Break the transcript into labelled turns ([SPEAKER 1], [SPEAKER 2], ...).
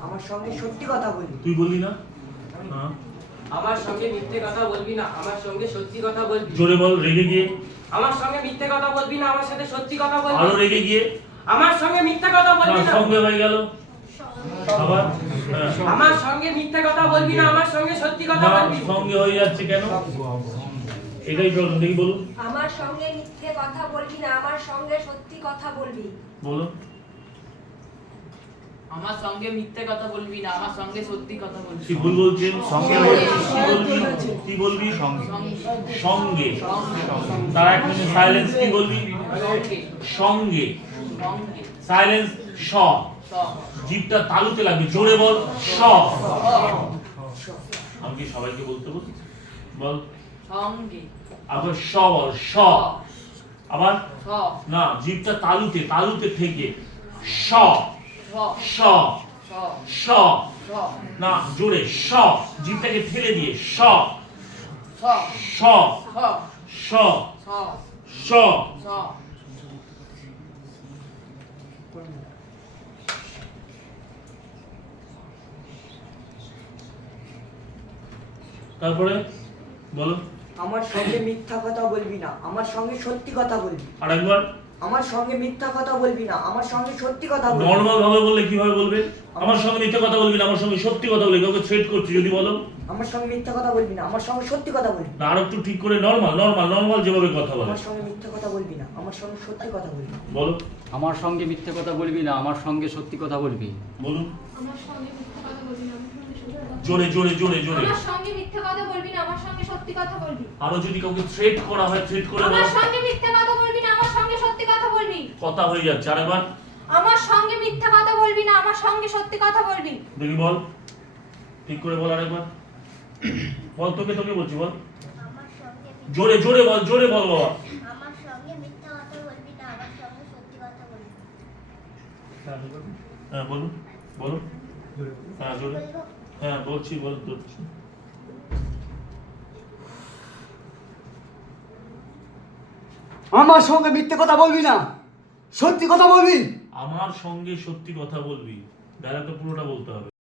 [SPEAKER 1] আমার সঙ্গে সত্যি কথা বলবি।
[SPEAKER 2] তুই বললি না? হ্যাঁ।
[SPEAKER 3] আমার সঙ্গে মিথ্যে কথা বলবি না, আমার সঙ্গে সত্যি কথা বলবি।
[SPEAKER 2] জোরে বল, রেগে গিয়ে।
[SPEAKER 3] আমার সঙ্গে মিথ্যে কথা বলবি না, আমার সাথে সত্যি কথা বলবি।
[SPEAKER 2] আরো রেগে গিয়ে।
[SPEAKER 3] আমার সঙ্গে মিথ্যে কথা বলবি না।
[SPEAKER 2] সঙ্গে হয়ে গেল আবার।
[SPEAKER 3] আমার সঙ্গে মিথ্যে কথা বলবি না, আমার সঙ্গে সত্যি কথা বলবি।
[SPEAKER 2] সঙ্গে হয়ে যাচ্ছে কেন? এটাই প্রশ্ন, দেখি বলুন।
[SPEAKER 4] আমার সঙ্গে মিথ্যে কথা বলবি না, আমার সঙ্গে সত্যি কথা বলবি।
[SPEAKER 2] বলো।
[SPEAKER 5] আমার সঙ্গে মিথ্যে কথা বলবি না, আমার সঙ্গে সত্যি কথা বলবি।
[SPEAKER 2] কি ভুল বলছেন? সঙ্গে কি বলবি? সঙ্গে। তার এক মিনিট সাইলেন্স, কি বলবি? সঙ্গে। সাইলেন্স। স। জিভটা তালুতে লাগবে, জোরে বল। স। আমি কি সবাইকে বলতে বল? বল।
[SPEAKER 5] সঙ্গে।
[SPEAKER 2] আবার স বল। স। আবার না, জিভটা তালুতে থেকে। স। স। স। না, জোরে। স। জিভটাকে ঠেলে দিয়ে। স। স। স। স। তারপরে বলো।
[SPEAKER 1] আমার সঙ্গে মিথ্যা কথা বলবি না, আমার সঙ্গে সত্যি কথা বলবি।
[SPEAKER 2] আরেকবার।
[SPEAKER 1] আমার সঙ্গে মিথ্যা কথা বলবি না, আমার সঙ্গে সত্যি কথা বলবি।
[SPEAKER 2] নরমাল ভাবে বললে কিভাবে বলবে? আমার সঙ্গে মিথ্যা কথা বলবি না, আমার সঙ্গে সত্যি কথা বলবি। কাউকে থ্রেট করছি যদি বলো।
[SPEAKER 1] আমার সঙ্গে মিথ্যা কথা বলবি না, আমার সঙ্গে সত্যি কথা বলবি।
[SPEAKER 2] না, আরো একটু ঠিক করে নরমাল যেভাবে কথা বলে।
[SPEAKER 1] আমার সঙ্গে মিথ্যা কথা বলবি না, আমার সঙ্গে সত্যি কথা বলবি।
[SPEAKER 2] বলো।
[SPEAKER 6] আমার সঙ্গে মিথ্যে কথা বলবি না, আমার সঙ্গে সত্যি কথা বলবি।
[SPEAKER 2] বলুন।
[SPEAKER 7] আমার সঙ্গে মিথ্যে কথা বলবি না, আমার সঙ্গে সত্যি কথা বলবি।
[SPEAKER 2] জোরে জোরে জোরে জোরে।
[SPEAKER 7] আমার সঙ্গে মিথ্যে কথা বলবি না, আমার সঙ্গে সত্যি কথা বলবি।
[SPEAKER 2] আরো যদি কাউকে থ্রেট করা হয়, থ্রেট করে
[SPEAKER 7] আমার
[SPEAKER 2] বলো।
[SPEAKER 7] সঙ্গে মিথ্যে কথা বলবি না, আমার সঙ্গে সত্যি কথা বলবি।
[SPEAKER 2] কথা হয়ে যাচ্ছে, আরেকবার।
[SPEAKER 7] আমার সঙ্গে মিথ্যে কথা বলবি না, আমার সঙ্গে সত্যি কথা বলবি।
[SPEAKER 2] দেখি বল, ঠিক করে বল আরেকবার। বল, তোকে বলছি, বল। জোরে জোরে বল, জোরে বল বাবা।
[SPEAKER 8] আমার সঙ্গে মিথ্যা কথা বলবি না, আমার সঙ্গে সত্যি কথা বলবি।
[SPEAKER 2] হ্যাঁ বলুন, বলুন। হ্যাঁ জোরে। হ্যাঁ বলছি, বলছি।
[SPEAKER 9] আমার সঙ্গে মিথ্যে কথা বলবি না, সত্যি কথা বলবি।
[SPEAKER 2] আমার সঙ্গে সত্যি কথা বলবি। বেলা তো পুরোটা বলতে হবে।